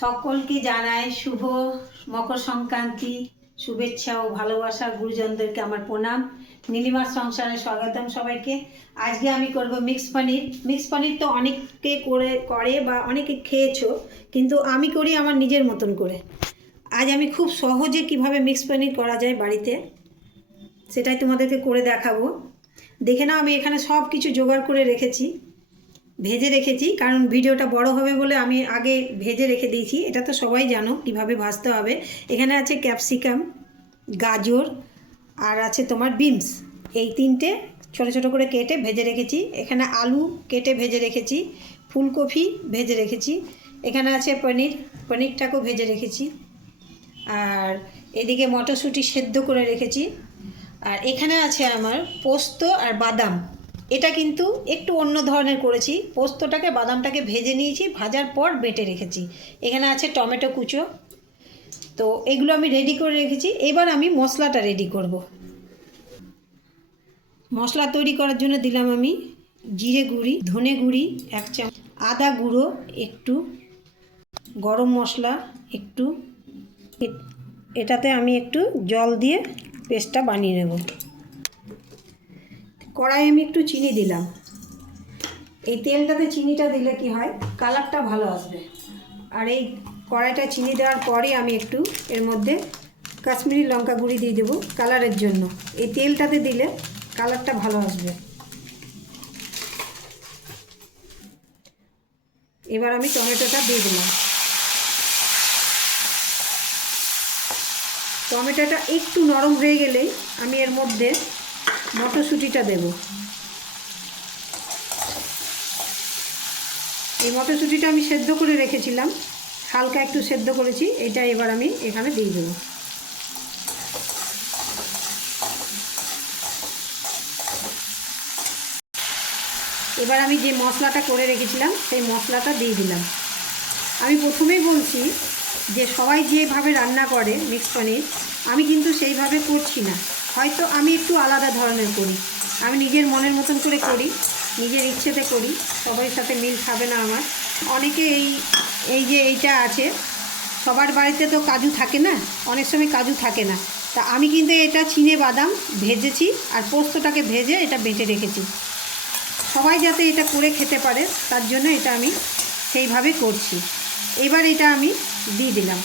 সকলকে জানাই শুভ মকর সংক্রান্তি শুভেচ্ছা ও ভালোবাসা। গুরুজনদেরকে আমার প্রণাম। নীলিমার সংসারে স্বাগতম সবাইকে। আজকে আমি করব মিক্স পনির। মিক্স পনির তো অনেকে করে বা অনেকে খেয়েছো, কিন্তু আমি করি আমার নিজের মতন করে। আজ আমি খুব সহজে কিভাবে মিক্স পনির করা যায় বাড়িতে, সেটাই তোমাদেরকে করে দেখাবো। দেখে নাও, আমি এখানে সব কিছু জোগাড় করে রেখেছি, ভেজে রেখেছি, কারণ ভিডিওটা বড় হবে বলে আমি আগে ভেজে রেখে দিয়েছি। এটা তো সবাই জানো কিভাবে ভাজতে হবে। এখানে আছে ক্যাপসিকাম, গাজর, আর আছে তোমার বিনস। এই তিনটে ছোট ছোট করে কেটে ভেজে রেখেছি। এখানে আলু কেটে ভেজে রেখেছি, ফুলকপি ভেজে রেখেছি। এখানে আছে পনিরটাকেও ভেজে রেখেছি। আর এদিকে মটরশুঁটি সেদ্ধ করে রেখেছি। আর এখানে আছে আমার পোস্ত আর বাদাম। এটা কিন্তু একটু অন্য ধরনের করেছি। পোস্তটাকে বাদামটাকে ভেজে নিয়েছি, ভাজার পর বেটে রেখেছি। এখানে আছে টমেটো কুচো। তো এগুলো আমি রেডি করে রেখেছি। এবার আমি মশলাটা রেডি করব। মশলা তৈরি করার জন্য দিলাম আমি জিরে গুঁড়ি, ধনে গুঁড়ি 1 চামচ, আদা গুঁড়ো একটু, গরম মশলা একটু। এটাতে আমি একটু জল দিয়ে পেস্টটা বানিয়ে নেব। কড়াই আমি একটু চিনি দিলাম। এই তেলটাতে চিনিটা দিলে কি হয়, কালারটা ভালো আসবে। আর এই কড়াইটা চিনি দেওয়ার পরে আমি একটু এর মধ্যে কাশ্মীরি লঙ্কা গুঁড়ি দিয়ে দেবো কালারের জন্য। এই তেলটাতে দিলে কালারটা ভালো আসবে। এবার আমি টমেটোটা দিয়ে দিলাম। টমেটোটা একটু নরম হয়ে গেলেই আমি এর মধ্যে মটরশুঁটিটা দেব। এই মটরশুঁটিটা আমি সেদ্ধ করে রেখেছিলাম, হালকা একটু সেদ্ধ করেছি। এটা এবার আমি এখানে দিয়ে দেবো। এবার আমি যে মশলাটা করে রেখেছিলাম সেই মশলাটা দিয়ে দিলাম। আমি প্রথমেই বলছি যে সবাই যেভাবে রান্না করে মিক্স পনির, আমি কিন্তু সেইভাবে করছি না। হয়তো আমি একটু আলাদা ধরনের করি। আমি নিজের মনের মতন করে করি, নিজের ইচ্ছেতে করি। সবার সাথে মিল খাবে না আমার। অনেকে এই যে এইটা আছে, সবার বাড়িতে তো কাজু থাকে না, অনেক সময় কাজু থাকে না। তা আমি কিন্তু এটা চিনে বাদাম ভেজেছি আর পোস্তটাকে ভেজে এটা বেটে রেখেছি। সবাই যাতে এটা করে খেতে পারে তার জন্য এটা আমি সেইভাবে করছি। এবার এটা আমি দিয়ে দিলাম।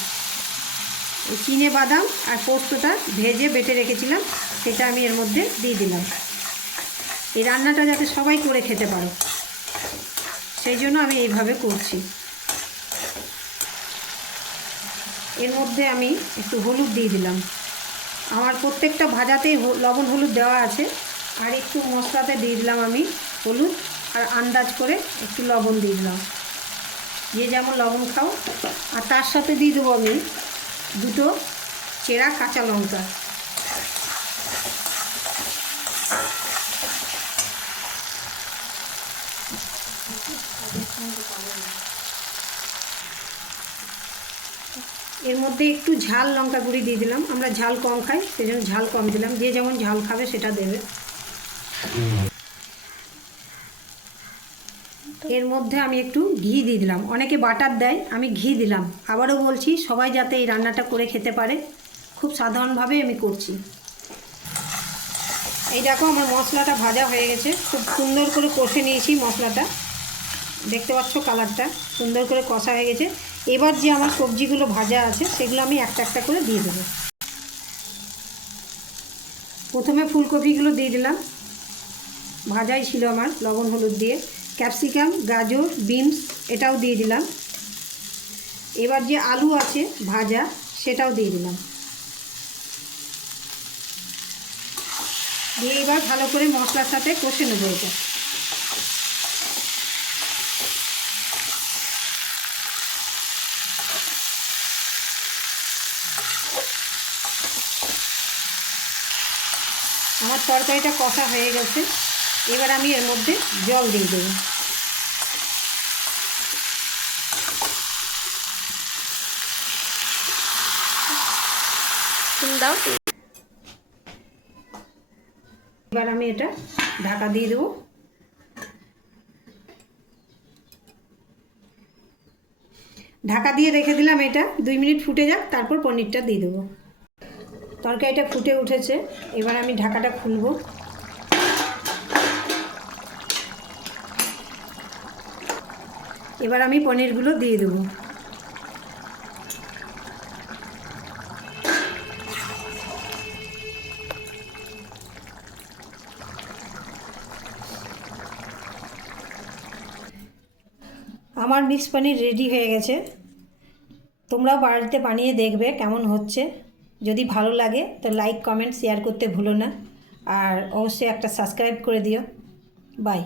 চিনে বাদাম আর পোস্তটা ভেজে বেটে রেখেছিলাম, সেটা আমি এর মধ্যে দিয়ে দিলাম। এই রান্নাটা যাতে সবাই করে খেতে পারো, সেই জন্য আমি এইভাবে করছি। এর মধ্যে আমি একটু হলুদ দিয়ে দিলাম। আমার প্রত্যেকটা ভাজাতেই লবণ হলুদ দেওয়া আছে। আর একটু মশলাতে দিয়ে দিলাম আমি হলুদ, আর আন্দাজ করে একটু লবণ দিয়ে দিলাম, যে যেমন লবণ খাও। আর তার সাথে দিয়ে দেবো আমি 2 চেরা কাঁচা লঙ্কা। এর মধ্যে একটু ঝাল লঙ্কা গুঁড়ি দিয়ে দিলাম। আমরা ঝাল কম খাই, সেই জন্য ঝাল কম দিলাম। যে যেমন ঝাল খাবে সেটা দেবে। এর মধ্যে আমি একটু ঘি দিয়ে দিলাম। অনেকে বাটার দেয়, আমি ঘি দিলাম। আবারও বলছি, সবাই যাতে এই রান্নাটা করে খেতে পারে, খুব সাধারণভাবে আমি করছি। এই দেখো, আমার মশলাটা ভাজা হয়ে গেছে। খুব সুন্দর করে কষে নিয়েছি মশলাটা। দেখতে পাচ্ছ কালারটা সুন্দর করে কষা হয়ে গেছে। এবার যে আমার সবজিগুলো ভাজা আছে সেগুলো আমি একটা একটা করে দিয়ে দেবো। প্রথমে ফুলকপিগুলো দিয়ে দিলাম, ভাজাই ছিল আমার লবণ হলুদ দিয়ে। ক্যাপসিকাম, গাজর, বিনস এটাও দিয়ে দিলাম। এবার যে আলু আছে ভাজা সেটাও দিয়ে দিলাম। দিয়ে এবার ভালো করে মশলার সাথে কষে নেবো এটা। আমার তরকারিটা কষা হয়ে গেছে। এবার আমি এর মধ্যে জল দিয়ে দেবো। এবার আমি এটা ঢাকা দিয়ে দেবো। ঢাকা দিয়ে রেখে দিলাম, এটা 2 মিনিট ফুটে যাক, তারপর পনিরটা দিয়ে দেবো। তরকারিটা ফুটে উঠেছে, এবার আমি ঢাকাটা খুলব। এবার আমি পনিরগুলো দিয়ে দেবো। আমার মিক্স পনির রেডি হয়ে গেছে। তোমরাও বাড়িতে বানিয়ে দেখবে কেমন হচ্ছে। যদি ভালো লাগে তো লাইক, কমেন্ট, শেয়ার করতে ভুলো না। আর অবশ্যই একটা সাবস্ক্রাইব করে দিও। বাই।